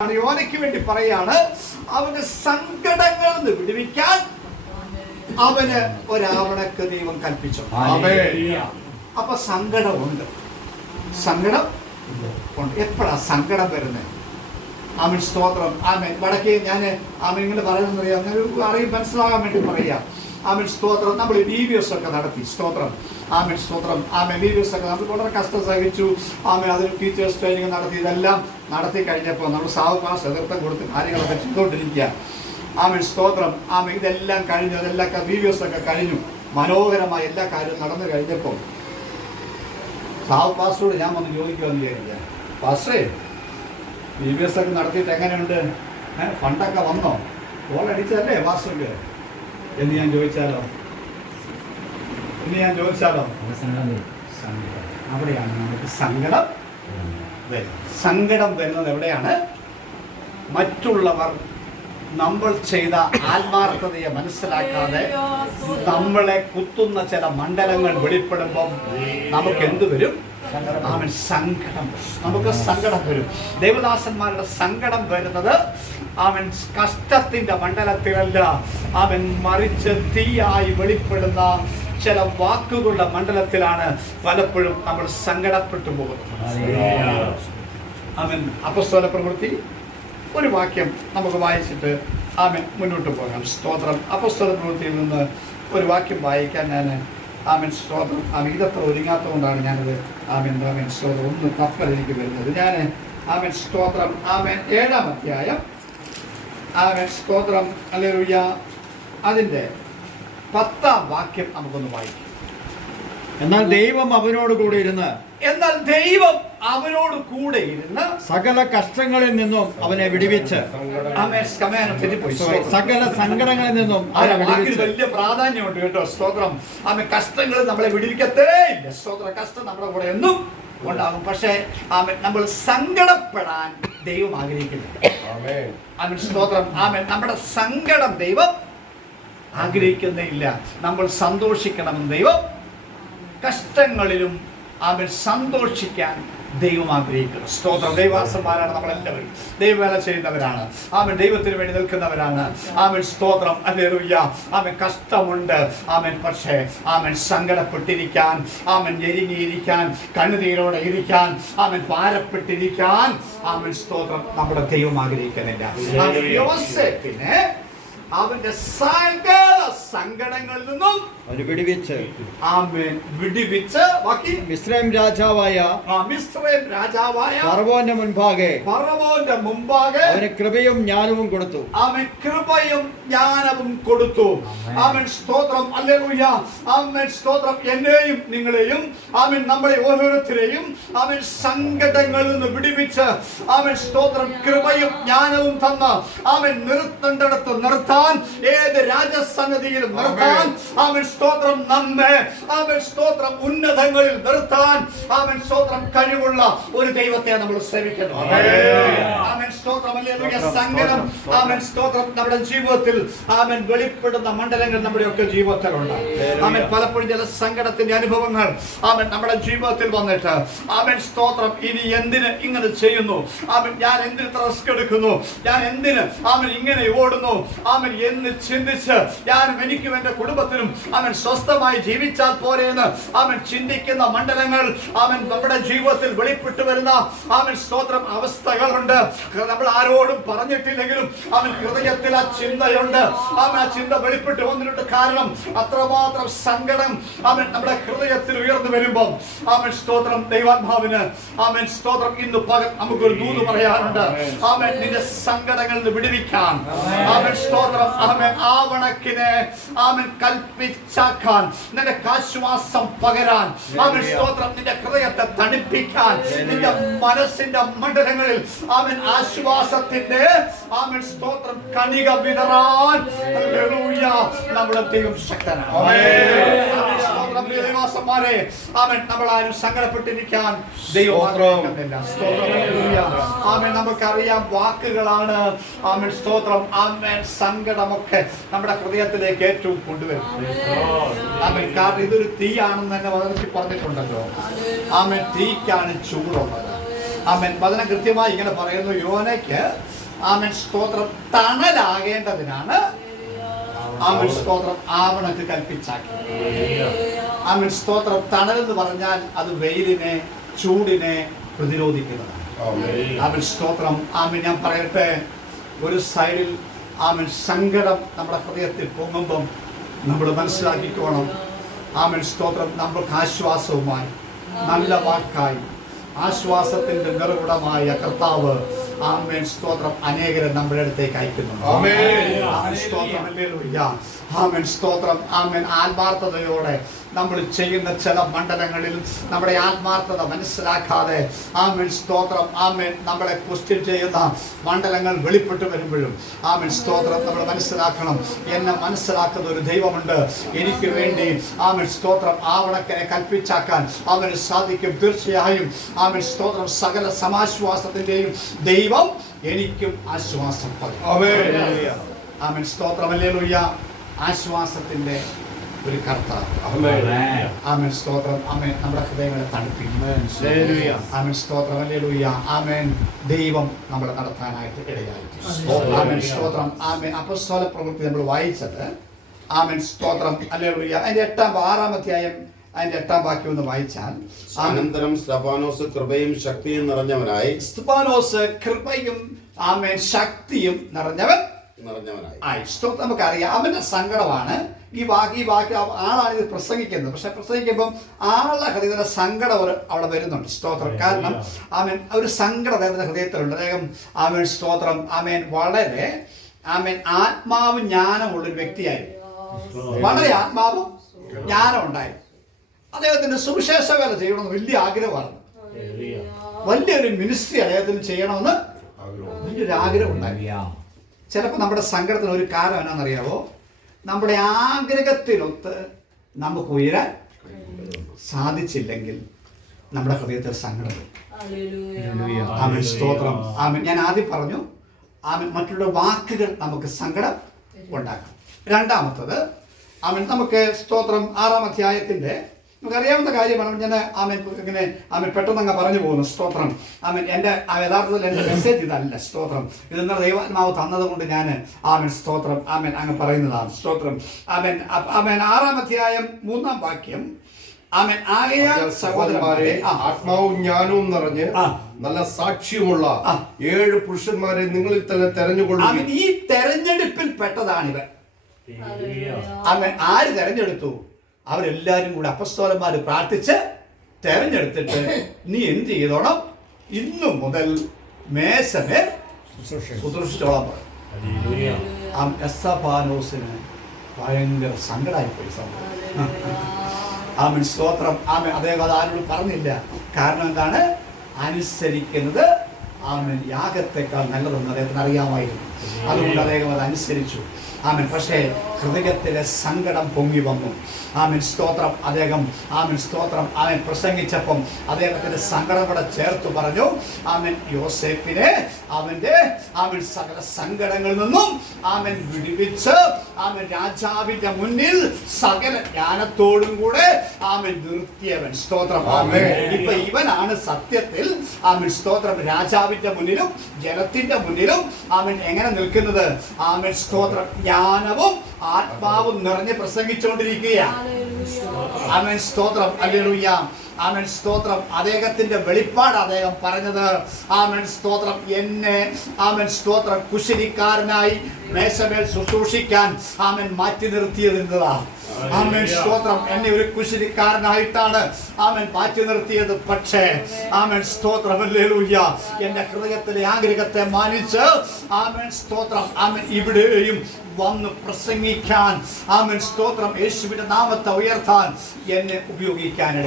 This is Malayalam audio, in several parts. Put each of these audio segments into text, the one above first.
യോനയ്ക്ക് വേണ്ടി പറയാണ് അവന്റെ സങ്കടങ്ങളിൽ നിന്ന് വിടുവിക്കാൻ അവന് ഒരാവണക്ക് ദൈവം കൽപ്പിച്ചു. അപ്പൊ സങ്കടമുണ്ട്. സങ്കടം ഉണ്ട്. എപ്പോഴാ സങ്കടം വരുന്നത് ആമൻ. സ്തോത്രം. ആമൻ. വടക്കേ ഞാൻ ആമൻ ഇങ്ങനെ പറയുന്നത് അറിയാം. അങ്ങനെ അറിയും മനസ്സിലാകാൻ വേണ്ടി പറയാം. ആമൻ. സ്തോത്രം. നമ്മൾ വി വി ഒക്കെ നടത്തി. സ്തോത്രം. ആമൻ. സ്തോത്രം. ആമൻ. വി വി ഒക്കെ നമ്മൾ വളരെ കഷ്ടം സഹിച്ചു. ആമൻ. അതിന് ടീച്ചേഴ്സ് ട്രെയിനിങ് നടത്തി ഇതെല്ലാം നടത്തി കഴിഞ്ഞപ്പോൾ നമ്മൾ സാവുമാ എതിർത്തം കൊടുത്ത് കാര്യങ്ങളൊക്കെ ചെയ്തുകൊണ്ടിരിക്കുക. ആമൻ. സ്തോത്രം. ആമൻ. ഇതെല്ലാം കഴിഞ്ഞു. അതെല്ലാം വി വി ഒക്കെ കഴിഞ്ഞു. മനോഹരമായ എല്ലാ കാര്യവും നടന്നു കഴിഞ്ഞപ്പോൾ സാവു പാസ്റ്ററോട് ഞാൻ വന്ന് ചോദിക്കുമെന്ന് വിചാരിക്കുക. പാസ്റ്ററേ ബി ബി എസ് ഒക്കെ നടത്തിയിട്ട് എങ്ങനെയുണ്ട്? ഏ, ഫണ്ടൊക്കെ വന്നോ? ഗോൾ അടിച്ചല്ലേ പാസ്റ്റർക്ക്? എന്ന് ഞാൻ ചോദിച്ചാലോ? എന്ന് ഞാൻ ചോദിച്ചാലോ? സങ്കടം. അവിടെയാണ് നമുക്ക് സങ്കടം. വരുന്നത് സങ്കടം വരുന്നത് എവിടെയാണ്? മറ്റുള്ളവർ നമ്മൾ ചെയ്ത ആത്മാർത്ഥതയെ മനസ്സിലാക്കാതെ നമ്മളെ കുത്തുന്ന ചില മണ്ഡലങ്ങൾ വെളിപ്പെടുമ്പം നമുക്ക് എന്ത് വരും? അവൻ സങ്കടം വരും. നമുക്ക് സങ്കടം വരും. ദേവദാസന്മാരുടെ സങ്കടം വരുന്നത് അവൻ കഷ്ടത്തിന്റെ മണ്ഡലത്തിലല്ല. അവൻ മറിച്ച് തീയായി വെളിപ്പെടുന്ന ചില വാക്കുകളുടെ മണ്ഡലത്തിലാണ് പലപ്പോഴും നമ്മൾ സങ്കടപ്പെട്ടു പോകുന്നത്. അവൻ അപസ്തോല പ്രവൃത്തി ഒരു വാക്യം നമുക്ക് വായിച്ചിട്ട് ആമൻ മുന്നോട്ട് പോകാം. സ്തോത്രം. അപസ്തോല പ്രവൃത്തിയിൽ നിന്ന് ഒരു വാക്യം വായിക്കാൻ ഞാൻ ആമൻ സ്തോത്രം. ആമൻ ഇതത്ര ഒരുങ്ങാത്തതുകൊണ്ടാണ് ഞാനത് ആമൻ ആമൻ സ്തോത്രം ഒന്ന് തപ്പൽ എനിക്ക് വരുന്നത്. ഞാൻ ആമൻ സ്തോത്രം. ആമൻ ഏഴാം അധ്യായം. ആമൻ സ്തോത്രം. അല്ലെ അതിന്റെ പത്താം വാക്യം നമുക്കൊന്ന് വായിക്കാം. എന്നാൽ ദൈവം അവനോട് കൂടെ ഇരുന്ന് എന്നാൽ ദൈവം അവനോട് കൂടെ ഇരുന്ന് സകല കഷ്ടങ്ങളിൽ നിന്നും അവനെ വിടുവിച്ച് സകല സങ്കടങ്ങളിൽ നിന്നും വലിയ പ്രാധാന്യമുണ്ട് കേട്ടോ സ്തോത്രം. ആമെ കഷ്ടങ്ങൾ നമ്മളെ വിടിവിക്കത്തേ ഇല്ല. സ്തോത്ര. കഷ്ടം നമ്മുടെ കൂടെ എന്നും ഉണ്ടാകും. പക്ഷേ ആമേ നമ്മൾ സങ്കടപ്പെടാൻ ദൈവം ആഗ്രഹിക്കുന്നില്ല. ആമൻ. സ്തോത്രം. ആമേ നമ്മുടെ സങ്കടം ദൈവം ആഗ്രഹിക്കുന്നില്ല നമ്മൾ സന്തോഷിക്കണമെന്ന് ദൈവം. കഷ്ടങ്ങളിലും അവൻ സന്തോഷിക്കാൻ ദൈവം ആഗ്രഹിക്കുന്നു. സ്തോത്രം. ദൈവാസന്മാരാണ് നമ്മളെല്ലാവരും. ദൈവവേല ചെയ്യുന്നവരാണ്. അവൻ ദൈവത്തിന് വേണ്ടി നിൽക്കുന്നവരാണ്. അവൻ സ്തോത്രം. അല്ലേലൂയ്യ അവൻ കഷ്ടമുണ്ട്. അവൻ പക്ഷേ അവൻ സങ്കടപ്പെട്ടിരിക്കാൻ അവൻ ഞെരുങ്ങിയിരിക്കാൻ കണ്ണുനീരോടെ ഇരിക്കാൻ അവൻ ഭാരപ്പെട്ടിരിക്കാൻ അവൻ സ്തോത്രം നമ്മുടെ ദൈവം ആഗ്രഹിക്കുന്നില്ല. യോസേപ്പിനെ അവന്റെ സകല സങ്കടങ്ങളിൽ നിന്നും അവനെ വിടുവിച്ച്. ആമേൻ. വിടിവിച്ച് ബാക്കി മിശ്രൈം രാജാവായ ആ മിസ്രൈം രാജാവായ ഫറവോന്റെ മുൻപാകെ. ഫറവോന്റെ മുമ്പാകെ അവന് കൃപയും ജ്ഞാനവും കൊടുത്തു. അവൻ കൃപയും ജ്ഞാനവും കൊടുത്തു. അവൻ സ്തോത്രം. അല്ലേലൂയ. അവൻ സ്തോത്രം. എന്നെയും നിങ്ങളെയും അവൻ നമ്മളെ ഓരോരുത്തരെയും അവൻ സങ്കടങ്ങളിൽ നിന്ന് വിടിവിച്ച് അവൻ സ്തോത്രം കൃപയും ജ്ഞാനവും തന്ന അവൻ നിർത്തേണ്ടടത്ത് നിർത്താൻ ഏത് രാജസന്നിധിയിലും നിർത്താൻ അവൻ സ്തോത്രം നമ്മെ അവൻ സ്തോത്രം ഉന്നതങ്ങളിൽ നിർത്താൻ അവൻ സ്തോത്രം കഴിവുള്ള ഒരു ദൈവത്തെ നമ്മൾ സേവിക്കുന്നു. അവൻ സ്തോത്രം സങ്കടം അവൻ സ്തോത്രം നമ്മുടെ ജീവിതത്തിൽ അവൻ വെളിപ്പെടുന്ന മണ്ഡലങ്ങൾ നമ്മുടെയൊക്കെ ജീവിതത്തിലുണ്ട്. അവൻ പലപ്പോഴും ചില സങ്കടത്തിന്റെ അനുഭവങ്ങൾ അവൻ നമ്മുടെ ജീവിതത്തിൽ വന്നിട്ട്. അവൻ സ്തോത്രം ഇനി എന്തിന് ഇങ്ങനെ ചെയ്യുന്നു? അവൻ ഞാൻ എന്തിന് റിസ്ക് എടുക്കുന്നു ഞാൻ എന്തിന് അവൻ ഇങ്ങനെ ഓടുന്നു? അവൻ എന്ന് ചിന്തിച്ച് ഞാനും എനിക്കും എന്റെ കുടുംബത്തിനും അവൻ സ്വസ്ഥമായി ജീവിച്ചാൽ പോരെ എന്ന് അവൻ ചിന്തിക്കുന്ന മണ്ഡലങ്ങൾ അവൻ നമ്മുടെ ജീവിതത്തിൽ വെളിപ്പെട്ടു വരുന്ന അവൻ സ്തോത്രം അവസ്ഥകളുണ്ട് നമ്മൾ ആരോടും പറഞ്ഞിട്ടില്ലെങ്കിലും അവൻ ഹൃദയത്തിൽ ആ ചിന്തയുണ്ട്. അവൻ ആ ചിന്ത വെളിപ്പെട്ട് വന്നിട്ടുണ്ട്. കാരണം അത്രമാത്രം സങ്കടം അവൻ നമ്മുടെ ഹൃദയത്തിൽ ഉയർന്നു വരുമ്പോൾ അവൻ സ്തോത്രം ദൈവാത്മാവിന് അവൻ സ്തോത്രം ഇന്ന് പകൽ നമുക്കൊരു ദൂത് പറയാറുണ്ട് അവൻ നിന്റെ സങ്കടങ്ങളിൽ നിന്ന് വിടുവിക്കാൻ. അവൻ സ്തോത്രം അവൻ ആവണക്കിനെ അവൻ കൽപ്പിച്ചാക്കാൻ നിനക്ക് ആശ്വാസം പകരാൻ. അവൻ സ്തോത്രം. നിന്റെ ഹൃദയത്തെ തണുപ്പിക്കാൻ. നിന്റെ മനസ്സിന്റെ മണ്ഡലങ്ങളിൽ അവൻ ആശ്വാസത്തിന്റെ അവൻ സ്തോത്രം കണിക വിതറാൻ. നമ്മുടെ ദൈവം ശക്തനാണ്. അവൻ നമ്മളാരും സങ്കടപ്പെട്ടിരിക്കാൻ ദൈവം. ആമേൻ നമുക്കറിയാം വാക്കുകളാണ്. ആമേൻ സ്തോത്രം ആമേൻ സങ്കടമൊക്കെ നമ്മുടെ ഹൃദയത്തിലേക്ക് ഏറ്റവും കൊണ്ടുവരും ആമേൻ. കാരണം ഇതൊരു തീയാണെന്ന് തന്നെ വചനത്തിൽ പറഞ്ഞിട്ടുണ്ടല്ലോ. ആമൻ. തീക്കാണ് ചൂടുള്ളത്. ആമൻ. വചനം കൃത്യമായി ഇങ്ങനെ പറയുന്നു. യോനയ്ക്ക് ആമൻ സ്തോത്രം തണലാകേണ്ടതിനാണ് ആമൻ സ്തോത്രം ആവണക്ക് കൽപ്പിച്ചാക്കി ആമൻ സ്തോത്രം തണൽ എന്ന് പറഞ്ഞാൽ അത് വെയിലിനെ ചൂടിനെ പ്രതിരോധിക്കുന്നതാണ്. ആമൻ സ്തോത്രം. ആമൻ. ഞാൻ പറയട്ടെ. ഒരു സൈഡിൽ ആമൻ സങ്കടം നമ്മുടെ ഹൃദയത്തിൽ പൊങ്ങുമ്പം നമ്മൾ മനസ്സിലാക്കിക്കോണം. ആമൻ സ്തോത്രം. നമ്മൾക്ക് ആശ്വാസവുമായി നല്ല വാക്കായി ആശ്വാസത്തിന്റെ നിറകുടമായ കർത്താവ് ആമേൻ സ്തോത്രം അനേകരെ നമ്മുടെ അടുത്തേക്ക്. ആമേൻ. സ്തോത്രം. ആമേൻ സ്തോത്രം. ആമേൻ ആത്മാർത്ഥതയോടെ നമ്മൾ ചെയ്യുന്ന ചില മണ്ഡലങ്ങളിൽ നമ്മുടെ ആത്മാർത്ഥത മനസ്സിലാക്കാതെ ആമേൻ സ്തോത്രം ആമേൻ നമ്മളെ ക്വസ്റ്റ്യൻ ചെയ്യുന്ന മണ്ഡലങ്ങൾ വെളിപ്പെട്ട് വരുമ്പോഴും ആമേൻ സ്തോത്രം നമ്മൾ മനസ്സിലാക്കണം. എന്നെ മനസ്സിലാക്കുന്ന ഒരു ദൈവമുണ്ട്. എനിക്ക് വേണ്ടി ആമേൻ സ്തോത്രം ആവണക്കനെ കൽപ്പിച്ചാക്കാൻ അവന് സാധിക്കും തീർച്ചയായും. ആമേൻ സ്തോത്രം സകല സമാശ്വാസത്തിന്റെയും ദൈവം എനിക്കും ആശ്വാസം ആമേൻ. സ്തോത്രമല്ലേ ലൂയ്യ ആശ്വാസത്തിന്റെ ഒരു കർത്താവ്. ആമേൻ. സ്തോത്രം. ആമേൻ. നമ്മുടെ ഹൃദയങ്ങളെ തണുപ്പിക്കും. ഹല്ലേലൂയ. സ്തോത്രം. ലൂയ്യ ആമേൻ. ദൈവം നമ്മളെ നടത്താനായിട്ട് ഇടയായിരിക്കും. ആമൻ. സ്തോത്രം. ആമേൻ. അപസ്തോല പ്രവൃത്തി നമ്മൾ വായിച്ചത്. ആമേൻ. സ്തോത്രം. അല്ലേ ലൂയ്യ അതിന്റെ എട്ടാം ആറാം അധ്യായം. അതിന്റെ എട്ടാം വാക്യം ഒന്ന് വായിച്ചാൽ. ആമൻ. അനന്തരം സ്തഫാനോസ് കൃപയും ശക്തിയും നിറഞ്ഞവനായി. സ്തുപാനോസ് കൃപയും ആമേൻ ശക്തിയും നിറഞ്ഞവൻ. നിറഞ്ഞവനായി. ആയി സ്തോത്രം നമുക്കറിയാം. അവന്റെ സങ്കടമാണ്. ഈ വാക്ക് ഈ വാക്ക് ആ- ആളാണ് ഇത് പ്രസംഗിക്കുന്നത്. പക്ഷെ പ്രസംഗിക്കുമ്പം ആളുടെ ഹൃദയത്തിലെ സങ്കടം അവർ അവിടെ വരുന്നുണ്ട്. സ്തോത്രം. കാരണം ആമേൻ ഒരു സങ്കടം അദ്ദേഹത്തിന്റെ ഹൃദയത്തിലുണ്ട്. അദ്ദേഹം ആമേൻ സ്തോത്രം ആമേൻ വളരെ ആമേൻ ആത്മാവ് ജ്ഞാനമുള്ള ഒരു വ്യക്തിയായിരുന്നു വളരെ ആത്മാവും ജ്ഞാനം ഉണ്ടായി. അദ്ദേഹത്തിന്റെ സുവിശേഷ വേല ചെയ്യണമെന്ന് വലിയ ആഗ്രഹമാണ്. വലിയൊരു മിനിസ്ട്രി അദ്ദേഹത്തിന് ചെയ്യണമെന്ന് വലിയൊരു ആഗ്രഹം ഉണ്ടായി. ചിലപ്പോൾ നമ്മുടെ സങ്കടത്തിന് ഒരു കാരണം എന്നാണെന്നറിയാവോ? നമ്മുടെ ആഗ്രഹത്തിനൊത്ത് നമുക്ക് ഉയരാൻ സാധിച്ചില്ലെങ്കിൽ നമ്മുടെ ഹൃദയത്തിൽ സങ്കടം. ആമേൻ. സ്തോത്രം. ആമൻ. ഞാൻ ആദ്യം പറഞ്ഞു ആമൻ മറ്റുള്ള വാക്കുകൾ നമുക്ക് സങ്കടം ഉണ്ടാക്കാം. രണ്ടാമത്തത് ആമൻ നമുക്ക് സ്തോത്രം ആറാം അധ്യായത്തിന്റെ നമുക്കറിയാവുന്ന കാര്യമാണ് ഞാൻ ആമൻ ഇങ്ങനെ ആമൻ പെട്ടെന്ന് അങ്ങ് പറഞ്ഞു പോകുന്നു. സ്തോത്രം. ആമൻ എന്റെ ആ യഥാർത്ഥത്തിൽ എന്റെ മെസ്സേജ് ഇതല്ല. സ്തോത്രം. ഇത് ഇന്നലെ ദൈവാത്മാവ് തന്നതുകൊണ്ട് ഞാൻ ആമൻ സ്തോത്രം ആമൻ അങ്ങ് പറയുന്നതാണ്. സ്തോത്രം. ആമൻ ആമൻ ആറാം അധ്യായം മൂന്നാം വാക്യം. ആമൻ ആകയാൽ സഹോദരന്മാരെ ആ. ആത്മാവും ജ്ഞാനവും നിറഞ്ഞ് നല്ല സാക്ഷ്യമുള്ള ഏഴ് പുരുഷന്മാരെ നിങ്ങളിൽ തന്നെ തെരഞ്ഞുകൊള്ളുക അവൻ ഈ തെരഞ്ഞെടുപ്പിൽ പെട്ടതാണിവൻ. അവൻ ആര് തെരഞ്ഞെടുത്തു? അവരെല്ലാരും കൂടി അപ്പസ്തോലന്മാര് പ്രാർത്ഥിച്ച് തെരഞ്ഞെടുത്തിട്ട് നീ എന്ത് ചെയ്തോണം? ഇന്നു മുതൽ മേശമേൽ ശുശ്രൂഷിച്ചോളാൻ പറഞ്ഞു ആ എസ്തഫാനോസിന് ഭയങ്കര സങ്കടമായി പോയി സംഭവം ആമൻ സ്തോത്രം. ആമൻ. അദ്ദേഹം അത് ആരോട് പറഞ്ഞില്ല. കാരണം എന്താണ്? അനുസരിക്കുന്നത് ആമൻ. യാഗത്തെക്കാൾ നല്ലതെന്ന് അദ്ദേഹത്തിന് അറിയാമായിരുന്നു. അതുകൊണ്ട് അദ്ദേഹം അത് അനുസരിച്ചു. ആമൻ. പക്ഷേ ഹൃദയത്തിലെ സങ്കടം പൊങ്ങി വന്നു. ആമൻ. സ്തോത്രം. അദ്ദേഹം ആമൻ സ്തോത്രം. ആമൻ. പ്രസംഗിച്ചപ്പം അദ്ദേഹത്തിന്റെ സങ്കടം കൂടെ ചേർത്ത് പറഞ്ഞു. ആമൻ. യോസേപ്പിനെ അവന്റെ ആമൻ സകല സങ്കടങ്ങളിൽ നിന്നും ആമൻ വിടുവിച്ച് ആമൻ രാജാവിന്റെ മുന്നിൽ സകല ജ്ഞാനത്തോടും കൂടെ ആമൻ നിർത്തിയവൻ. സ്തോത്രം. ഇപ്പൊ ഇവനാണ് സത്യത്തിൽ ആമൻ സ്തോത്രം. രാജാവിന്റെ മുന്നിലും ജനത്തിന്റെ മുന്നിലും ആമൻ എങ്ങനെ നിൽക്കുന്നത്? ആമൻ സ്തോത്രം. ജ്ഞാനവും ആത്മാവും നിറഞ്ഞ് പ്രസംഗിച്ചുകൊണ്ടിരിക്കുകയാണ്. ആമൻ സ്തോത്രം. അല്ലേലൂയ. ആമൻ. സ്തോത്രം. അദ്ദേഹത്തിന്റെ വെളിപ്പാട് അദ്ദേഹം പറഞ്ഞത്. ആമൻ. സ്തോത്രം. എന്നെ ആമൻ. സ്തോത്രം. കുശലിക്കാരനായി മേശമേൽ ശുശ്രൂഷിക്കാൻ ആമൻ മാറ്റി നിർത്തിയത് എന്നതാ ആമൻ. സ്തോത്രം. എന്നെ ഒരു കുശലിക്കാരനായിട്ടാണ് ആമൻ മാറ്റി നിർത്തിയത്. പക്ഷേ ആമൻ സ്തോത്രം. എന്റെ ഹൃദയത്തിലെ ആഗ്രഹത്തെ മാനിച്ച് ആമൻ സ്തോത്രം. ആമൻ ഇവിടെയും വന്ന് പ്രസംഗിക്കാൻ. ആമൻ സ്തോത്രം. യേശുവിന്റെ നാമത്തെ ഉയർത്താൻ എന്നെ ഉപയോഗിക്കാൻ.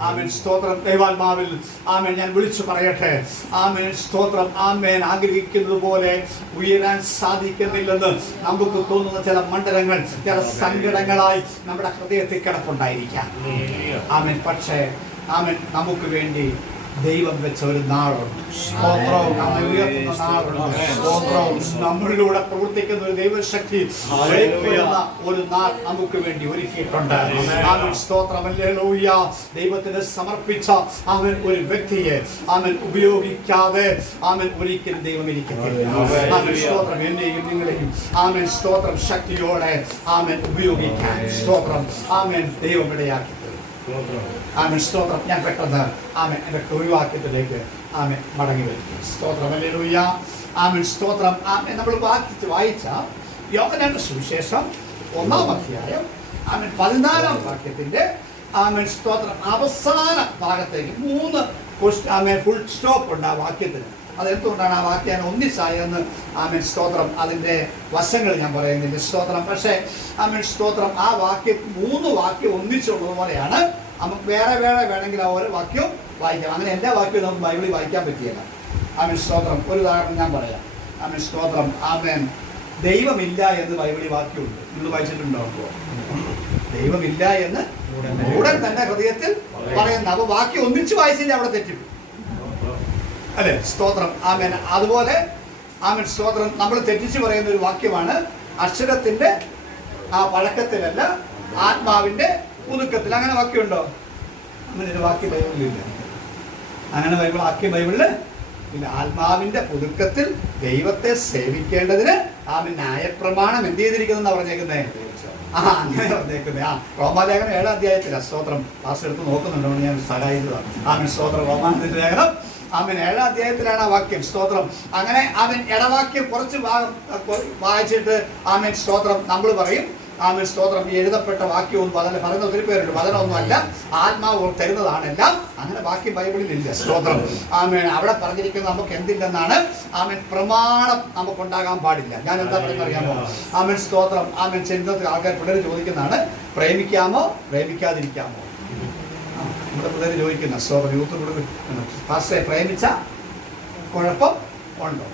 ആമേൻ. സ്തോത്രം. ദൈവാത്മാവിൽ ആമേൻ ഞാൻ വിളിച്ചു പറയട്ടെ. ആമൻ സ്തോത്രം. ആമേൻ ആഗ്രഹിക്കുന്നത് പോലെ ഉയരാൻ സാധിക്കുന്നില്ലെന്ന് നമുക്ക് തോന്നുന്ന ചില മണ്ഡലങ്ങൾ ചില സങ്കടങ്ങളായി നമ്മുടെ ഹൃദയത്തിൽ കിടപ്പുണ്ടായിരിക്കാം. ആമൻ. പക്ഷേ ആമൻ നമുക്ക് വേണ്ടി ദൈവം വെച്ച ഒരു നാളുണ്ട്. സ്തോത്രം. നമ്മെ ഉയർത്തുന്ന നാളുണ്ട്. സ്തോത്രം. നമ്മളിലൂടെ പ്രവർത്തിക്കുന്ന ഒരു ദൈവശക്തി ഒരു നാൾ നമുക്ക് വേണ്ടി ഒരുക്കിയിട്ടുണ്ട്. അവൻ സ്തോത്രമല്ലേലൂയ ദൈവത്തിന് സമർപ്പിച്ച അവൻ ഒരു വ്യക്തിയെ അവൻ ഉപയോഗിക്കാതെ അവൻ ഒരിക്കലും ദൈവം ഇരിക്കത്തില്ല. അവൻ സ്തോത്രം എന്നെയും നിങ്ങളെയും ആമൻ സ്തോത്രം ശക്തിയോടെ ആമൻ ഉപയോഗിക്കാൻ. സ്തോത്രം. ആമൻ ദൈവം ഇടയാക്കി തരും. ആമൻ. സ്തോത്രം. ഞാൻ പെട്ടെന്ന് ആമൻ എന്റെ ഒഴിവാക്യത്തിലേക്ക് ആമൻ മടങ്ങി വരും. സ്തോത്രം. അല്ലേ അല്ലേലൂയ ആമൻ. സ്തോത്രം. ആമൻ. നമ്മൾ വാക്യത്തിൽ വായിച്ച യോഗനാന്റെ സുവിശേഷം ഒന്നാം അധ്യായം ആമൻ പതിനാലാം വാക്യത്തിന്റെ ആമൻ സ്തോത്രം. അവസാന ഭാഗത്തേക്ക് മൂന്ന് ക്വസ്റ്റ് ആമൻ ഫുൾ സ്റ്റോപ്പ് ഉണ്ട് ആ വാക്യത്തിന് അതെന്തുകൊണ്ടാണ് ആ വാക്യം ഒന്നിച്ചായെന്ന് ആമൻ സ്തോത്രം? അതിന്റെ വശങ്ങൾ ഞാൻ പറയുന്നില്ല. സ്തോത്രം. പക്ഷേ ആമൻ സ്തോത്രം. ആ വാക്യം മൂന്ന് വാക്യം ഒന്നിച്ചുള്ളത് പോലെയാണ് നമുക്ക് വേറെ വേറെ വേണമെങ്കിൽ ആ ഓരോ വാക്യവും വായിക്കാം. അങ്ങനെ എല്ലാ വാക്യവും നമുക്ക് ബൈബിളിൽ വായിക്കാൻ പറ്റിയല്ല. ആമൻ. സ്തോത്രം. ഒരു ഉദാഹരണം ഞാൻ പറയാം. ആമൻ. സ്തോത്രം. ആമൻ. ദൈവമില്ല എന്ന് ബൈബിളിൽ വാക്യമുണ്ട്. നിങ്ങൾ വായിച്ചിട്ടുണ്ടോ? ദൈവമില്ല എന്ന് ഉടൻ തന്നെ ഹൃദയത്തിൽ പറയുന്ന. അപ്പൊ വാക്യം ഒന്നിച്ച് വായിച്ചില്ല അവിടെ തെറ്റും. അല്ലെ? സ്തോത്രം. ആമേൻ. അതുപോലെ ആമൻ. സ്തോത്രം. നമ്മൾ തെറ്റിച്ച് പറയുന്ന ഒരു വാക്യമാണ് അക്ഷരത്തിന്റെ ആ പഴക്കത്തിലല്ല ആത്മാവിന്റെ പുതുക്കത്തിൽ അങ്ങനെ വാക്യമുണ്ടോ? അങ്ങനെ ഒരു വാക്യ ബൈബിളിലില്ല. അങ്ങനെ ബൈബിൾ വാക്യ ബൈബിളിൽ പിന്നെ ആത്മാവിന്റെ പുതുക്കത്തിൽ ദൈവത്തെ സേവിക്കേണ്ടതിന് ആമൻ ന്യായപ്രമാണം എന്ത് ചെയ്തിരിക്കുന്നു എന്ന് പറഞ്ഞേക്കുന്നേ? ആ അങ്ങനെ പറഞ്ഞേക്കുന്നത് ആ റോമാലേഖനം ഏഴാം അധ്യായത്തിൽ സ്തോത്രം ക്ലാസ് എടുത്ത് നോക്കുന്നുണ്ടോ? ഞാൻ സഹായിച്ചതാണ്. ആമൻ സ്തോത്രം. റോമാന്റെ ലേഖനം. അവൻ ഏഴാം അധ്യായത്തിലാണ് ആ വാക്യം. സ്തോത്രം. അങ്ങനെ അവൻ ഇടവാക്യം കുറച്ച് വായിച്ചിട്ട് ആമൻ സ്തോത്രം. നമ്മൾ പറയും ആമൻ സ്തോത്രം. ഈ എഴുതപ്പെട്ട വാക്യവും വളരെ പറയുന്ന ഒത്തിരി പേരുണ്ട്. വചനമൊന്നുമല്ല ആത്മാവ് തരുന്നതാണെല്ലാം അങ്ങനെ വാക്യം ബൈബിളിൽ ഇല്ല. സ്തോത്രം. ആമേൻ. അവിടെ പറഞ്ഞിരിക്കുന്നത് നമുക്ക് എന്തില്ലെന്നാണ്. ആമൻ. പ്രമാണം നമുക്കുണ്ടാകാൻ പാടില്ല. ഞാൻ എന്താ പറയുന്നത് അറിയാമോ? ആമൻ. സ്തോത്രം. ആമൻ. ചെന്നത്തിൽ ആൾക്കാർ പിള്ളേർ ചോദിക്കുന്നതാണ്. പ്രേമിക്കാമോ? പ്രേമിക്കാതിരിക്കാമോ? നമ്മുടെ പിള്ളേർ ചോദിക്കുന്ന സ്തോത്രം. യൂത്ത് പിള്ളേർ പ്രേമിച്ച കുഴപ്പം ഉണ്ടോ?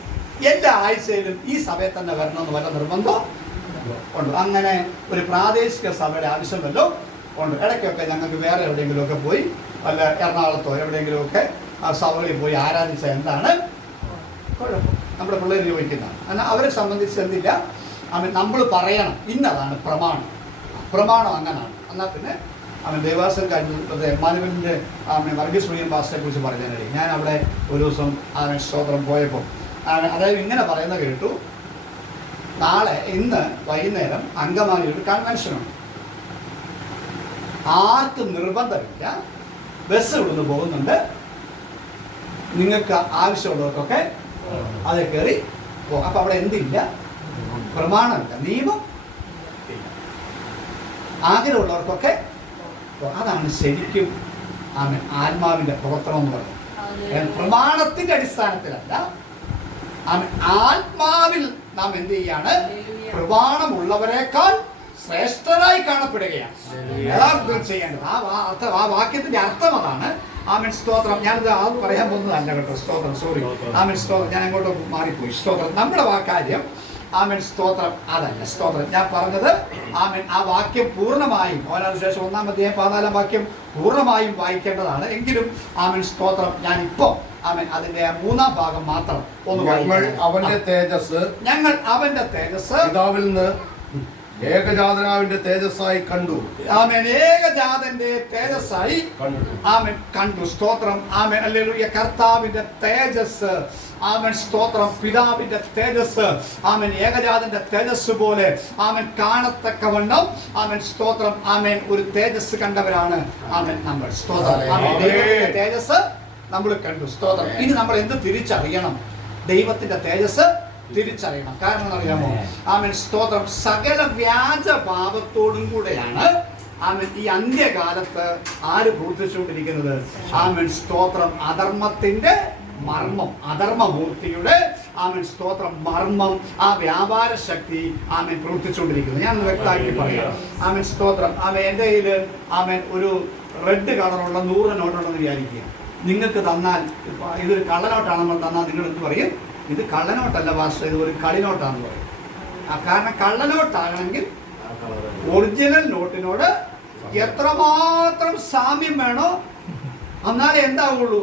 എല്ലാ ആഴ്ചയിലും ഈ സഭയിൽ തന്നെ വരണമെന്ന് വല്ല നിർബന്ധം? ഉണ്ട്. അങ്ങനെ ഒരു പ്രാദേശിക സഭയുടെ ആവശ്യമല്ലോ. ഉണ്ട്. ഇടയ്ക്കൊക്കെ ഞങ്ങൾക്ക് വേറെ എവിടെയെങ്കിലുമൊക്കെ പോയി വല്ല എറണാകുളത്തോ എവിടെയെങ്കിലുമൊക്കെ ആ സഭകളിൽ പോയി ആരാധിച്ച എന്താണ്? കുഴപ്പം. നമ്മുടെ പിള്ളേർ ചോദിക്കുന്നതാണ്. എന്നാൽ അവരെ സംബന്ധിച്ച് എന്തില്ല? അവൻ നമ്മൾ പറയണം. ഇന്നതാണ് പ്രമാണം. പ്രമാണം അങ്ങനാണ്. എന്നാൽ പിന്നെ അവൻ ദേവാസൻ കഴിഞ്ഞത് മാനുവലിന്റെ അവൻ വർഗീസ് പാസ്റ്ററെ കുറിച്ച് പറഞ്ഞതിനിടയിൽ ഞാൻ അവിടെ ഒരു ദിവസം അവൻ സ്തോത്രം പോയപ്പോൾ അതായത് ഇങ്ങനെ പറയുന്ന കേട്ടു നാളെ ഇന്ന് വൈകുന്നേരം അങ്കമാലി ഒരു കൺവെൻഷനുണ്ട് ആർക്കും നിർബന്ധമില്ല. ബസ് ഇവിടുന്ന് പോകുന്നുണ്ട്. നിങ്ങൾക്ക് ആവശ്യമുള്ളവർക്കൊക്കെ അത് കയറി പോകാം. അപ്പം അവിടെ എന്തില്ല? പ്രമാണമില്ല. നിയമം ഇല്ല. ആഗ്രഹമുള്ളവർക്കൊക്കെ. അതാണ് ശരിക്കും ആണ് ആത്മാവിന്റെ പ്രവർത്തനം എന്ന് പറയുന്നത്. പ്രമാണത്തിന്റെ പ്രമാണത്തിന്റെ അടിസ്ഥാനത്തിലല്ല. ആത്മാവിൽ നാം എന്ത് ചെയ്യാണ് പ്രമാണമുള്ളവരെക്കാൾ ശ്രേഷ്ഠരായി കാണപ്പെടുകയാണ്. യഥാർത്ഥത്തിൽ ചെയ്യേണ്ടത്. ആ അർത്ഥം ആ വാക്യത്തിന്റെ അർത്ഥം അതാണ്. ആമൻ സ്തോത്രം. ഞാനിത് ആ പറയാൻ പോകുന്നതല്ല കേട്ടോ സ്തോത്രം. സോറി ആമൻ സ്തോത്രം. ഞാൻ അങ്ങോട്ട് മാറിപ്പോയി. സ്തോത്രം. നമ്മുടെ ആ കാര്യം ആമൻ സ്തോത്രം അതല്ല സ്തോത്രം. ഞാൻ പറഞ്ഞത് ആമൻ ആ വാക്യം പൂർണമായും ഓരോ ശേഷം ഒന്നാം അധ്യായം പതിനാലാം വാക്യം പൂർണമായും വായിക്കേണ്ടതാണ്. എങ്കിലും ആമൻ സ്തോത്രം. ഞാൻ ഇപ്പോൾ ആമൻ. അതിന്റെ മൂന്നാം ഭാഗം മാത്രം ഒന്ന് ഞങ്ങൾ അവന്റെ തേജസ് ഞങ്ങൾ അവന്റെ തേജസ് പിതാവിൽ നിന്ന് ഏകജാതനാവിന്റെ തേജസ്സായി കണ്ടു. ആമേൻ. ഏകജാതന്റെ തേജസ്സായി കണ്ടു. ആമൻ. കണ്ടു. സ്തോത്രം. ആമേൻ. അല്ലെങ്കിൽ കർത്താവിന്റെ തേജസ് ആമേൻ. സ്തോത്രം. പിതാവിന്റെ തേജസ് ആമേൻ. ഏകജാതന്റെ തേജസ് പോലെ ആമൻ കാണത്തക്കവണ്ണം ആമേൻ സ്തോത്രം. ആമേൻ. ഒരു തേജസ് കണ്ടവരാണ് ആമേൻ നമ്മൾ. സ്തോത്രം. തേജസ് നമ്മൾ കണ്ടു. സ്തോത്രം. ഇനി നമ്മൾ എന്ത് തിരിച്ചറിയണം? ദൈവത്തിന്റെ തേജസ് തിരിച്ചറിയണം. കാരണം അറിയാമോ? ആമൻ. സ്തോത്രം. സകല വ്യാജ പാപത്തോടും കൂടെയാണ് ആമൻ. ഈ അന്ത്യകാലത്ത് ആര് പ്രവർത്തിച്ചുകൊണ്ടിരിക്കുന്നത്? ആമൻ. സ്തോത്രം. അധർമ്മത്തിന്റെ മർമ്മം. അധർമ്മമൂർത്തിയുടെ ആമൻ സ്തോത്രം മർമ്മം. ആ വ്യാപാര ശക്തി ആമൻ പ്രവർത്തിച്ചുകൊണ്ടിരിക്കുന്നു. ഞാൻ വ്യക്തമാക്കി പറയാം. ആമൻ സ്തോത്രം. ആമൻ എന്റെ കയ്യിൽ ആമൻ ഒരു റെഡ് കളറുള്ള നൂറ് നോട്ടുണ്ടെന്ന് വിചാരിക്കുക. നിങ്ങൾക്ക് തന്നാൽ ഇതൊരു കള്ളനോട്ടാണ് നമ്മൾ തന്നാൽ നിങ്ങൾ എന്ത് പറയും? ഇത് കള്ളനോട്ടല്ല വാസ്തു ഇത് ഒരു കളിനോട്ടാണെന്ന് പറയും. ആ കാരണം കള്ളനോട്ടാണെങ്കിൽ ഒറിജിനൽ നോട്ടിനോട് എത്രമാത്രം സാമ്യം വേണോ എന്നാലേ എന്താവുള്ളൂ?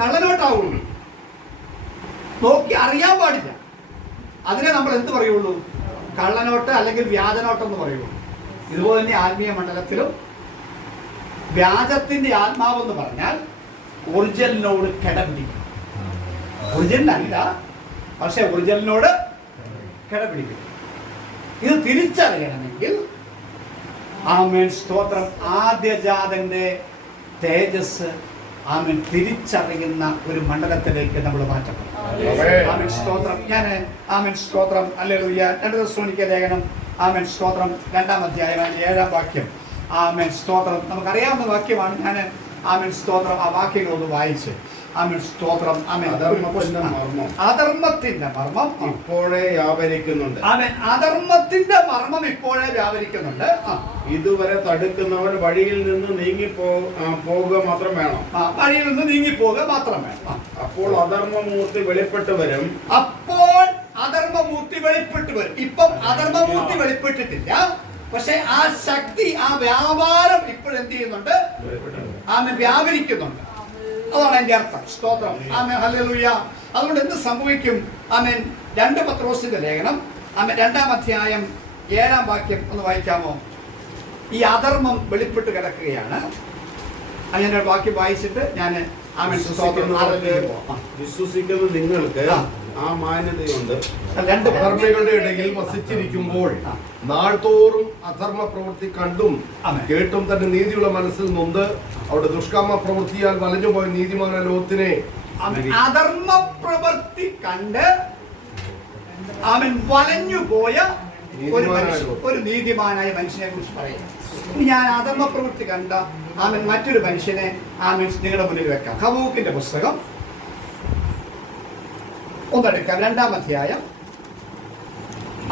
കള്ളനോട്ടാവുള്ളൂ. നോക്കി അറിയാൻ പാടില്ല. അതിനെ നമ്മൾ എന്ത് പറയുള്ളൂ? കള്ളനോട്ട് അല്ലെങ്കിൽ വ്യാജനോട്ട് എന്ന് പറയുള്ളൂ. ഇതുപോലെ തന്നെ ആത്മീയ മണ്ഡലത്തിലും വ്യാജത്തിന്റെ ആത്മാവെന്ന് പറഞ്ഞാൽ ഒറിജിനലിനോട് കിടപിടിക്കും. ഒറിജിനൽ അല്ല പക്ഷെ ഒറിജിനലിനോട് കിടപിടിക്കും. ഇത് തിരിച്ചറിയണമെങ്കിൽ ആമേൻ. സ്തോത്രം. ആദ്യജാതന്റെ തേജസ് ആമേൻ തിരിച്ചറിയുന്ന ഒരു മണ്ഡലത്തിലേക്ക് നമ്മൾ മാറ്റപ്പെടും ആമേൻ. ആമേൻ. സ്തോത്രം. ഞാൻ ആമേൻ. സ്തോത്രം. അല്ലെങ്കിൽ രണ്ട് ദിവസം ലേഖനം. ആമേൻ. സ്തോത്രം. രണ്ടാം അധ്യായം ഏഴാം വാക്യം. ആമേൻ. സ്തോത്രം. നമുക്കറിയാവുന്ന വാക്യമാണ്. ഞാൻ ആമേൻ സ്തോത്രം. ആ വാക്യങ്ങളൊന്ന് വായിച്ച്. ആമേൻ സ്തോത്രം. ആമേൻ. അധർമ്മത്തിന്റെ മർമ്മം. അധർമ്മത്തിന്റെ മർമ്മം. ഇപ്പോഴേ വ്യാപരിക്കുന്നുണ്ട്. ആമേൻ അധർമ്മത്തിന്റെ മർമ്മം ഇപ്പോഴേ വ്യാപരിക്കുന്നുണ്ട്. ഇതുവരെ തടുക്കുന്നവൻ വഴിയിൽ നിന്ന് നീങ്ങി പോകുക പോവുക മാത്രം വേണം. വഴിയിൽ നിന്ന് നീങ്ങി പോകുക മാത്രം വേണം. അപ്പോൾ അധർമ്മമൂർത്തി വെളിപ്പെട്ട് വരും. അപ്പോൾ അധർമ്മമൂർത്തി വെളിപ്പെട്ട് വരും. ഇപ്പം അധർമ്മമൂർത്തി വെളിപ്പെട്ടിട്ടില്ല. പക്ഷെ ആ ശക്തി ആ വ്യാപാരം ഇപ്പോൾ എന്ത് ചെയ്യുന്നുണ്ട് ആമൻ വ്യാപരിക്കുന്നുണ്ട്. അതാണ് എന്റെ അർത്ഥം. സ്തോത്രം. Amen hallelujah. അതുകൊണ്ട് എന്ത് സംഭവിക്കും? ആമേൻ രണ്ട് പത്രോസിന്റെ ലേഖനം ആമേൻ രണ്ടാം അധ്യായം ഏഴാം വാക്യം ഒന്ന് വായിക്കാമോ? ഈ അധർമ്മം വെളിപ്പെട്ട് കിടക്കുകയാണ്. അങ്ങനെ ഒരു വാക്യം വായിച്ചിട്ട് ഞാൻ ആമേൻ സ്തോത്രം. വിശ്വസിക്കുന്ന നിങ്ങൾക്ക് ആ. മാന്യതയുണ്ട്. രണ്ട് അധർമ്മികളുടെ ഇടയിൽ വസിച്ചിരിക്കുമ്പോൾ. നാൾതോറും അധർമ്മ പ്രവൃത്തി കണ്ടും കേട്ടും തന്റെ നീതിയുള്ള മനസ്സിൽ നൊന്ത് അവിടെ ദുഷ്കർമ്മ പ്രവൃത്തിയാൽ വലഞ്ഞുപോയ നീതിമാന ലോത്തിനെ അവൻ അധർമ്മ പ്രവൃത്തി കണ്ട് അവൻ വലഞ്ഞു പോയ ഒരു മനുഷ്യൻ ഒരു നീതിമാനായ മനുഷ്യനെ കുറിച്ച് പറയുക ഞാൻ അധർമ്മ പ്രവൃത്തി കണ്ട ആമൻ മറ്റൊരു മനുഷ്യനെ ആമൻ നിങ്ങളുടെ മുന്നിൽ വെക്കാം. ഹബൂക്കിന്റെ പുസ്തകം. ഒന്നെടുക്കാം. രണ്ടാം അധ്യായം.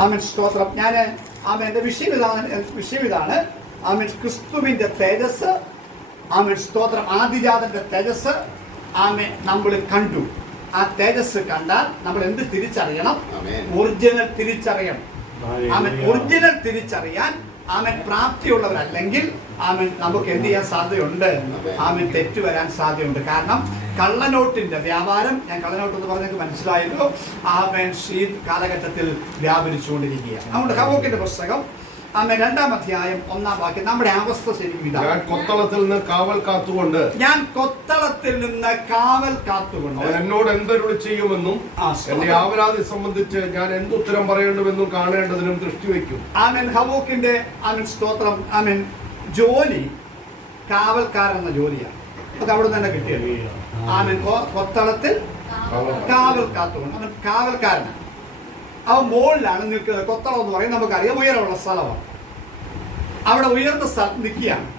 ആമൻ സ്തോത്രം. ഞാൻ ആമന്റെ വിഷയം ഇതാണ് വിഷയം ഇതാണ്. ആമൻ ക്രിസ്തുവിന്റെ തേജസ് ആമൻ സ്തോത്രം. ആദിജാതന്റെ തേജസ് ആമേ നമ്മൾ കണ്ടു. ആ തേജസ് കണ്ടാൽ നമ്മൾ എന്ത് തിരിച്ചറിയണം? ആമേൻ. ഒറിജിനൽ തിരിച്ചറിയണം. ആമൻ ഒറിജിനൽ തിരിച്ചറിയാൻ ആമൻ പ്രാപ്തിയുള്ളവരല്ലെങ്കിൽ ആമൻ നമുക്ക് എന്ത് ചെയ്യാൻ സാധ്യതയുണ്ട്? ആമൻ. തെറ്റ് വരാൻ സാധ്യതയുണ്ട്. കാരണം കള്ളനോട്ടിന്റെ വ്യാപാരം ഞാൻ കള്ളനോട്ട് എന്ന് പറഞ്ഞത് മനസ്സിലായല്ലോ. ആമൻ ഈ കാലഘട്ടത്തിൽ വ്യാപരിച്ചുകൊണ്ടിരിക്കുകയാണ്. അതുകൊണ്ട് ഹവോക്കിന്റെ പുസ്തകം ആമൻ രണ്ടാം അധ്യായം ഒന്നാം വാക്യം. നമ്മുടെ അവസ്ഥ ശരിക്കും ഞാൻ കൊത്തളത്തിൽ നിന്ന് കാവൽ കാത്തുകൊണ്ട് ഞാൻ കൊത്തളത്തിൽ നിന്ന് കാവൽ കാത്തുകൊണ്ട് എന്നോട് എന്തരുളി ചെയ്യുമെന്നും എന്റെ ആവരാതി സംബന്ധിച്ച് ഞാൻ എന്തുത്തരം പറയേണ്ടുമെന്നും കാണേണ്ടതിനും ദൃഷ്ടി വയ്ക്കും. ആമൻ. ഹവോക്കിന്റെ ആമൻ സ്തോത്രം ആമൻ. ജോലി കാവൽക്കാരൻ എന്ന ജോലിയാണ്. അത് അവിടെ തന്നെ കിട്ടിയത്. ആമൻ. കൊത്തളത്തിൽ കാവൽ കാത്തുകൊണ്ട്. അവൻ കാവൽക്കാരനാണ്. അവൻ മുകളിലാണ് നിൽക്കുന്നത്. കൊത്തളം എന്ന് പറയും. നമുക്കറിയാം ഉയരമുള്ള സ്ഥലമാണ്. അവിടെ ഉയർന്ന സ്ഥലത്ത് നിൽക്കുകയാണ്.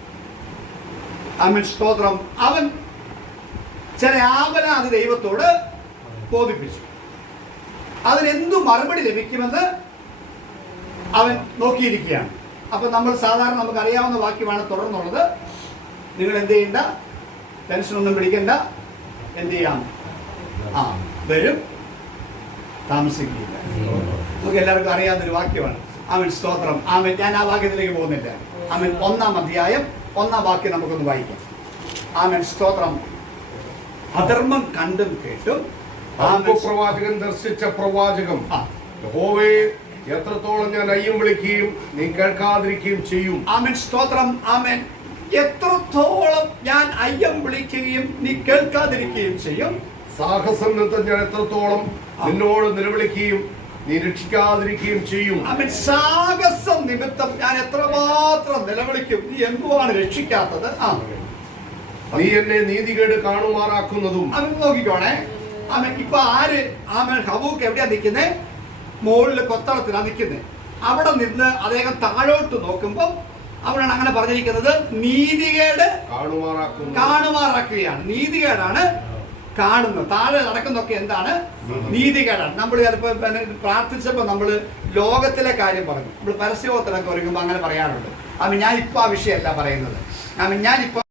അമ്മൻ സ്തോത്രം. അവൻ ചില ആവലാതി ദൈവത്തോട് ബോധിപ്പിച്ചു. അതിനെന്തു മറുപടി ലഭിക്കുമെന്ന് അവൻ നോക്കിയിരിക്കുകയാണ്. അപ്പൊ നമ്മൾ സാധാരണ നമുക്ക് അറിയാവുന്ന വാക്യമാണ് തുടർന്നുള്ളത്. നിങ്ങൾ എന്ത് ചെയ്യണ്ട? ടെൻഷനൊന്നും പിടിക്കണ്ട. എന്ത് ചെയ്യാം? ആ വരും. താമസിക്കില്ല നമുക്ക് എല്ലാവർക്കും അറിയാവുന്നൊരു വാക്യമാണ്. അവൻ സ്തോത്രം. അവൻ ഞാൻ ആ വാക്യത്തിലേക്ക് പോകുന്നില്ല. അവൻ ഒന്നാം അധ്യായം ഒന്നാം വാക്യം നമുക്കൊന്ന് വായിക്കാം. ആമൻ സ്തോത്രം. അധർമ്മം കണ്ടും കേട്ടും ആമേൻ പ്രവാചകൻ ദർശിച്ച പ്രവാചകം. ആ. യഹോവേ എത്രത്തോളം ഞാൻ അയ്യം വിളിക്കുകയും നീ കേൾക്കാതിരിക്കുകയും ചെയ്യും. ആമൻ സ്തോത്രം. ആമൻ. എത്രത്തോളം ഞാൻ അയ്യം വിളിക്കുകയും നീ കേൾക്കാതിരിക്കുകയും ചെയ്യും. സാഹസം നിമിത്തം ഞാൻ എത്രത്തോളം നിന്നോട് നിലവിളിക്കുകയും നീ രക്ഷിക്കാതിരിക്കുകയും ചെയ്യും. സാഹസം നിമിത്തം ഞാൻ എത്രമാത്രം നിലവിളിക്കും. നീ എന്തുവാണ് രക്ഷിക്കാത്തത്? ആ. നീ എന്നെ നീതികേട് കാണുമാറാക്കുന്നതും. അവൻ നോക്കിക്കോണേ. അവൻ ഇപ്പൊ ആര്? ആമൻ ഹബൂക്ക് എവിടെയാ നിൽക്കുന്നേ? മുകളിൽ കൊത്തളത്തിലാ നിൽക്കുന്നത് അവിടെ നിന്ന് അദ്ദേഹം താഴോട്ട് നോക്കുമ്പോൾ അവരാണ് അങ്ങനെ പറഞ്ഞിരിക്കുന്നത് നീതികേട് കാണുമാറാക്കുന്നു കാണുമാറാക്കുകയാണ്. നീതികേടാണ് കാണുന്നത് താഴെ നടക്കുന്നൊക്കെ എന്താണ്? നീതികേടാണ്. നമ്മൾ ചിലപ്പോൾ പ്രാർത്ഥിച്ചപ്പോൾ നമ്മൾ ലോകത്തിലെ കാര്യം പറഞ്ഞു. നമ്മൾ പരസ്യബോധത്തിലൊക്കെ ഒരുങ്ങുമ്പോൾ അങ്ങനെ പറയാറുണ്ട്. അപ്പം ഞാൻ ഇപ്പോൾ ആ വിഷയമല്ല പറയുന്നത്. അപ്പം ഞാൻ ഇപ്പോൾ